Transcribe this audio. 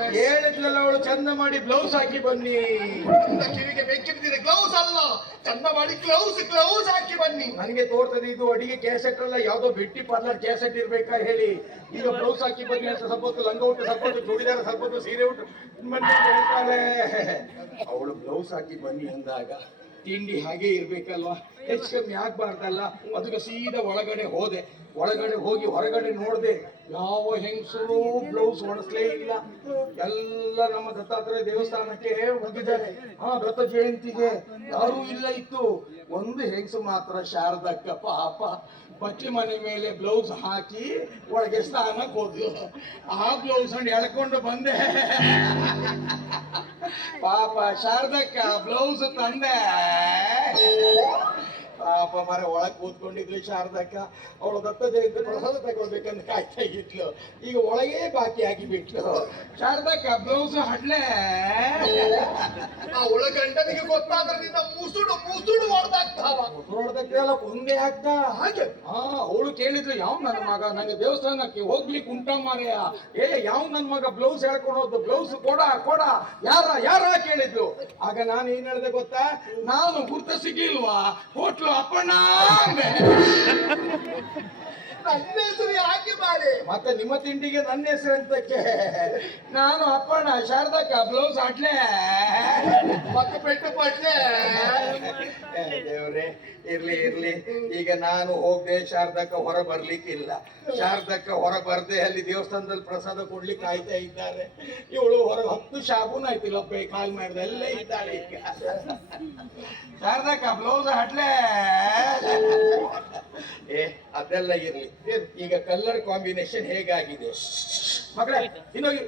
ಹೇಳಿದ್ಲಲ್ಲ ಅವಳು ಚಂದ ಮಾಡಿ ಬ್ಲೌಸ್ ಹಾಕಿ ಬನ್ನಿ. ಕಿವಿಗೆ ಬೆಂಕಿ ಬಿದ್ದಿದೆ ಗ್ಲೌಸ್ ಅಲ್ಲ. ಚಂದ ಮಾಡಿ ಗ್ಲೌಸ್ ಗ್ಲೌಸ್ ಹಾಕಿ ಬನ್ನಿ. ನನಗೆ ತೋರ್ತದೆ ಇದು ಅಡಿಗೆ ಕ್ಯಾಸೆಟ್ ಅಲ್ಲ ಯಾವ್ದೋ ಬಿಟ್ಟಿ ಪಾರ್ಲರ್ ಕ್ಯಾಸೆಟ್ ಇರ್ಬೇಕಾ ಹೇಳಿ. ಈಗ ಬ್ಲೌಸ್ ಹಾಕಿ ಬನ್ನಿ ಅಂತ ಸಪೋಸ್ ಲಂಗ ಉಂಟು ಸಪೋಸ್ ಚೂಡಿದಾರ ಸ್ವಲ್ಪ ಸೀರೆ ಉಂಟು ಅವಳು ಬ್ಲೌಸ್ ಹಾಕಿ ಬನ್ನಿ ಅಂದಾಗ ತಿಂಡಿ ಹಾಗೆ ಇರ್ಬೇಕಲ್ವಾ? ಹೆಚ್ಚು ಕಮ್ಮಿ ಆಗ್ಬಾರ್ದಲ್ಲ ಅದಕ್ಕೆ ಸೀದಾ ಒಳಗಡೆ ಹೋದೆ. ಒಳಗಡೆ ಹೋಗಿ ಹೊರಗಡೆ ನೋಡ್ದೆ, ಯಾವ ಹೆಂಗಸರು ಬ್ಲೌಸ್ ಹೊಡೆಸ್ಲೇ ಇಲ್ಲ. ಎಲ್ಲ ನಮ್ಮ ದತ್ತಾತ್ರೇಯ ದೇವಸ್ಥಾನಕ್ಕೆ ಹೋಗಿದ್ದಾರೆ. ಹಾ ದತ್ತ ಜಯಂತಿಗೆ ಯಾರೂ ಇಲ್ಲ ಇತ್ತು. ಒಂದು ಹೆಂಗಸು ಮಾತ್ರ ಶಾರದಕ್ಕ ಪಾಪ. ಬಚ್ಚಿ ಮನೆ ಮೇಲೆ ಬ್ಲೌಸ್ ಹಾಕಿ ಒಳಗೆ ಸ್ನಾನಕ್ಕೆ ಹೋದ್ಲು. ಆ ಬ್ಲೌಸ್ ಎಳ್ಕೊಂಡು ಬಂದೆ. ಪಾಪ ಶಾರದಕ್ಕ ಬ್ಲೌಸ್ ತಂದೆ. ಪಾಪ ಮರ ಒಳಗ್ ಕೂತ್ಕೊಂಡಿದ್ಲು ಶಾರದಕ್ಕ. ಅವಳು ದತ್ತ ಜಯಂತಿ ಪ್ರಸಾದ ತಗೊಳ್ಬೇಕಂತ ಕಾಯ್ತಾ ಇದ್ಲು ಈಗ ಒಳಗೇ ಬಾಕಿ ಆಗಿ ಬಿಟ್ಲು ಶಾರದಕ್ಕ ಬ್ಲೌಸ್ ಹಡ್ಲೆ ಆ ಒಳಗಂಟನಿಗೆ ಗೊತ್ತಾದ್ರೆ ನಿನ್ನ ಮುಸುಡು ಮುಸುಡು ಹೊಡೆದಾಗ್ತಾವ ಒಂದೇ ಆಗ್ತಾ. ಹಾಗೆ? ಹಾ ಅವಳು ಕೇಳಿದ್ರು ಯಾವ ನನ್ನ ಮಗ? ನನಗೆ ದೇವಸ್ಥಾನಕ್ಕೆ ಹೋಗ್ಲಿಕ್ಕೆ ಉಂಟ ಮಾರಯ್ಯ. ಏ ಯಾವ ನನ್ನ ಮಗ? ಬ್ಲೌಸ್ ಹೇಳ್ಕೊಡೋದು ಬ್ಲೌಸ್ ಕೊಡ ಕೊಡ. ಯಾರ ಯಾರ ಕೇಳಿದ್ರು ಆಗ ನಾನು ಏನ್ ಹೇಳ್ದೆ ಗೊತ್ತಾ? ನಾನು ಗುರ್ತ ಸಿಗಿಲ್ವಾ ಹೋಟ್ಲು ಅಪ್ಪಣ್ಣ ನನ್ನ ಹೆಸರು ಯಾಕೆ ಮಾಡಿ? ಮತ್ತೆ ನಿಮ್ಮ ತಿಂಡಿಗೆ ನನ್ನ ಹೆಸರು ಅಂತಕ್ಕೆ ನಾನು ಅಪ್ಪಣ್ಣ, ಶಾರದಕ್ಕ ಬ್ಲೌಸ್ ಹಾಟ್ಲೆ ಮತ್ತೆ ಪೆಟ್ಟು ಪಟ್ಲೆ. ದೇವ್ರೆ, ಇರ್ಲಿ ಇರ್ಲಿ. ಈಗ ನಾನು ಹೋಗದೆ ಶಾರದಕ್ಕ ಹೊರ ಬರ್ಲಿಕ್ಕಿಲ್ಲ. ಶಾರದಕ್ಕ ಹೊರ ಬರ್ದೆ ಅಲ್ಲಿ ದೇವಸ್ಥಾನದಲ್ಲಿ ಪ್ರಸಾದ ಕೊಡ್ಲಿಕ್ಕೆ ಆಯ್ತಾ ಇದ್ದಾರೆ. ಇವಳು ಹೊರ ಹತ್ತು ಶಾಬೂನ್ ಆಯ್ತಿಲ್ಲಪ್ಪ ಕಾಲ್ ಮಾಡಿದೆ ಎಲ್ಲ ಇದ್ದಾಳೆ ಈಗ. ಶಾರದಕ್ಕ ಬ್ಲೌಸ್ ಹಟ್ಲೆ? ಏ ಅದೆಲ್ಲ ಇರ್ಲಿ. ಈಗ ಕಲರ್ ಕಾಂಬಿನೇಷನ್ ಹೇಗಾಗಿದೆ? ಮಕ್ಕಳ ಇನ್ನೋಗಿ